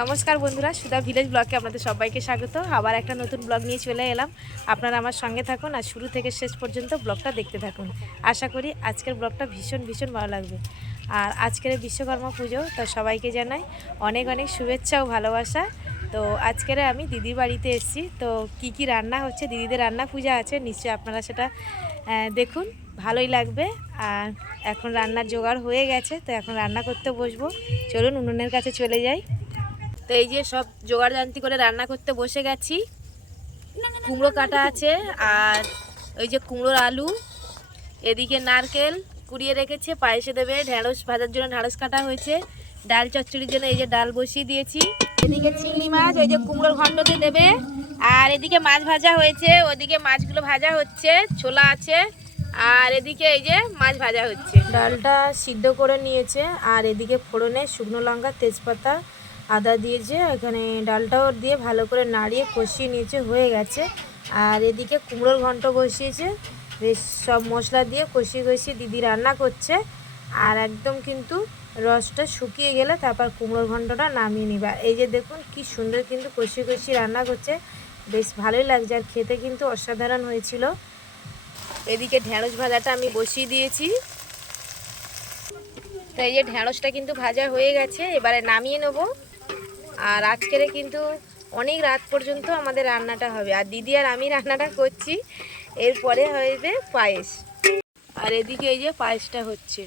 নমস্কার বন্ধুরা, সুধা ভিলেজ ব্লগে আপনাদের সবাইকে স্বাগত। আবার একটা নতুন ব্লগ নিয়ে চলে এলাম। আপনারা আমার সঙ্গে থাকুন আর শুরু থেকে শেষ পর্যন্ত ব্লগটা দেখতে থাকুন। আশা করি আজকের ব্লগটা ভীষণ ভীষণ ভালো লাগবে। আর আজকের বিশ্বকর্মা পুজো, তো সবাইকে জানাই অনেক অনেক শুভেচ্ছা ও ভালোবাসা। তো আজকের আমি দিদির বাড়িতে এসেছি। তো কি কি রান্না হচ্ছে? দিদিদের রান্না পূজা আছে, নিশ্চয়ই আপনারা সেটা দেখুন। ভালোই লাগবে। আর এখন রান্নার জোগাড় হয়ে গেছে, তো এখন রান্না করতে বসবো। চলুন উনুনের কাছে চলে যাই। তো এই যে সব জোগাড় জান্তি করে রান্না করতে বসে গেছি। কুমড়ো কাটা আছে আর ওই যে কুমড়োর আলু, এদিকে নারকেল কুড়িয়ে রেখেছে, পায়েসে দেবে ঢ্যাঁড়স ভাজার জন্য ঢ্যাঁড়স কাটা হয়েছে, ডাল চচ্চড়ির জন্য এই যে ডাল বসিয়ে দিয়েছি। এদিকে চিংড়ি মাছ, ওই যে কুমড়োর ঘন্টতে দেবে, আর এদিকে মাছ ভাজা হয়েছে, ওদিকে মাছগুলো ভাজা হচ্ছে, ছোলা আছে, আর এদিকে এই যে মাছ ভাজা হচ্ছে। ডালটা সিদ্ধ করে নিয়েছে, আর এদিকে ফোড়নে শুকনো লঙ্কা, তেজপাতা আদা দিয়েছে এখানে ডালটাও দিয়ে ভালো করে নাড়িয়ে কষিয়ে নিয়েছে, হয়ে গেছে। আর এদিকে কুমড়োর ঘন্ট বসিয়েছে। বেশ সব মশলা দিয়ে কষিয়ে কষিয়ে দিদি রান্না করছে। আর একদম কিন্তু রসটা শুকিয়ে গেলে তারপর কুমড়োর ঘন্টটা নামিয়ে নিবা। এই যে দেখুন কি সুন্দর কিন্তু কষিয়ে কষিয়ে রান্না করছে। বেশ ভালোই লাগছে আর খেতে কিন্তু অসাধারণ হয়েছিল। এদিকে ঢ্যাঁড়স ভাজাটা আমি বসিয়ে দিয়েছি। তো এই যে ঢ্যাঁড়সটা কিন্তু ভাজা হয়ে গেছে, এবারে নামিয়ে নেব। আর আজকেরে কিন্তু অনেক রাত পর্যন্ত আমাদের রান্নাটা হবে। আর দিদি আর আমি রান্নাটা করছি। এরপরে হবে পায়েস। আর এদিকে এই যে পায়েসটা হচ্ছে।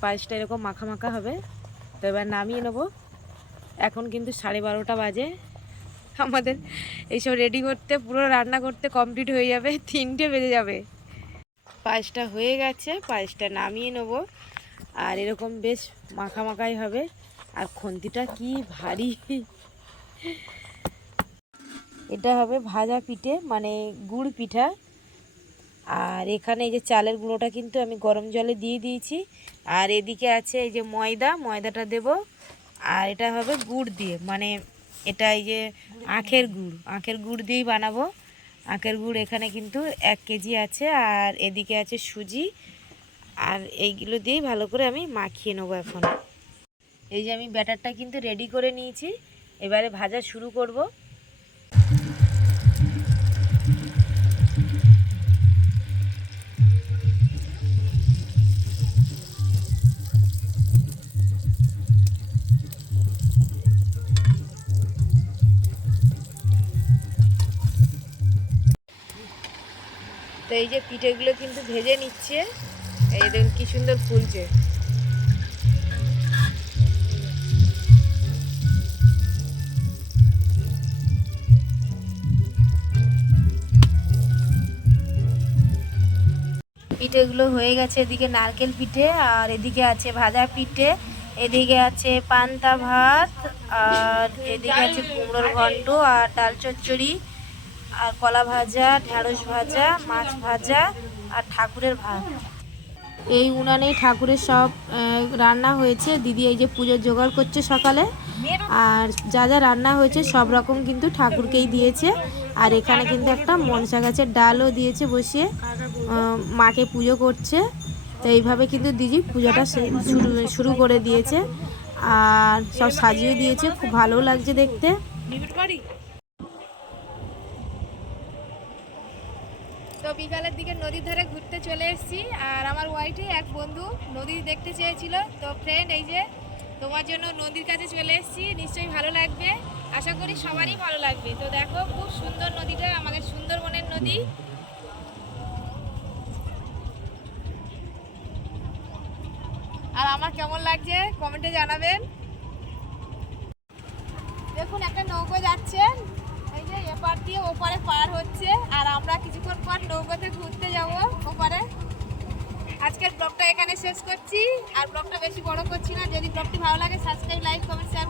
পায়েসটা এরকম মাখা মাখা হবে। তো এবার নামিয়ে নেব। এখন কিন্তু সাড়ে বারোটা বাজে। আমাদের এইসব রেডি করতে, পুরো রান্না করতে কমপ্লিট হয়ে যাবে। তিনটে বেজে যাবে। পায়েসটা হয়ে গেছে। পায়েসটা নামিয়ে নেব। আর এরকম বেশ মাখা মাখাই হবে। আর খন্তিটা কি ভারী। এটা হবে ভাজা পিঠে মানে গুড় পিঠা। আর এখানে এই যে চালের গুঁড়োটা কিন্তু আমি গরম জলে দিয়ে দিয়েছি। আর এদিকে আছে এই যে ময়দা, ময়দাটা দেব। আর এটা হবে গুড় দিয়ে মানে এটা এই যে আখের গুড়। আখের গুড় দিয়েই বানাবো। আখের গুড় এখানে কিন্তু এক কেজি আছে। আর এদিকে আছে সুজি। আর এইগুলো দিয়েই ভালো করে আমি মাখিয়ে নেব এখন। এই যে আমি ব্যাটারটা কিন্তু রেডি করে নিয়েছি। এবারে ভাজা শুরু করব। তো এই যে পিঠেগুলো কিন্তু ভেজে নিচ্ছে। এই দেখুন কি সুন্দর ফুলছে। পিঠেগুলো হয়ে গেছে, এদিকে নারকেল পিঠে আর এদিকে আছে ভাজা পিঠে, এদিকে আছে পান্তা ভাত, আর এদিকে আছে কুমড়োর ঘন্ট আর ডাল চচ্চড়ি, আর কলা ভাজা, ঢ্যাঁড়স ভাজা, মাছ ভাজা, আর ঠাকুরের ভাত। এই উনানেই ঠাকুরের সব রান্না হয়েছে। দিদি এই যে পুজোর জোগাড় করছে সকালে। আর যা যা রান্না হয়েছে সব রকম কিন্তু ঠাকুরকেই দিয়েছে। আর এখানে কিন্তু একটা মনসা গাছের ডালও দিয়েছে বসিয়ে। মাকে পুজো করছে। তো এইভাবে কিন্তু দিদি পুজোটা শুরু শুরু করে দিয়েছে। আর সব সাজিয়ে দিয়েছে। খুব ভালো লাগছে দেখতে। বিকালের দিকে নদীর ধারে ঘুরতে চলে এসেছি। আর আমার ওয়াইফে এক বন্ধু নদী দেখতে চেয়েছিল। তো ফ্রেন্ড এই যে তোমার জন্য নদীর কাছে চলে এসেছি। নিশ্চয়ই ভালো লাগবে। আশা করি সবারই ভালো লাগবে। তো দেখো, খুব সুন্দর নদীটা, আমাদের সুন্দরবনের নদী। আর আমার কেমন লাগছে? কমেন্টে জানাবেন। দেখুন, একটা নৌকো যাচ্ছে। এই যে এপার দিয়ে ওপারে পার হচ্ছে। আর আমরা কিছুক্ষণ পর নৌকোতে ঘুরতে যাব ওপারে আজকের ব্লগটা এখানে শেষ করছি। আর ব্লগটা বেশি বড় করছি না। যদি ব্লগটি ভালো লাগে সাবস্ক্রাইব লাইক কমেন্ট শেয়ার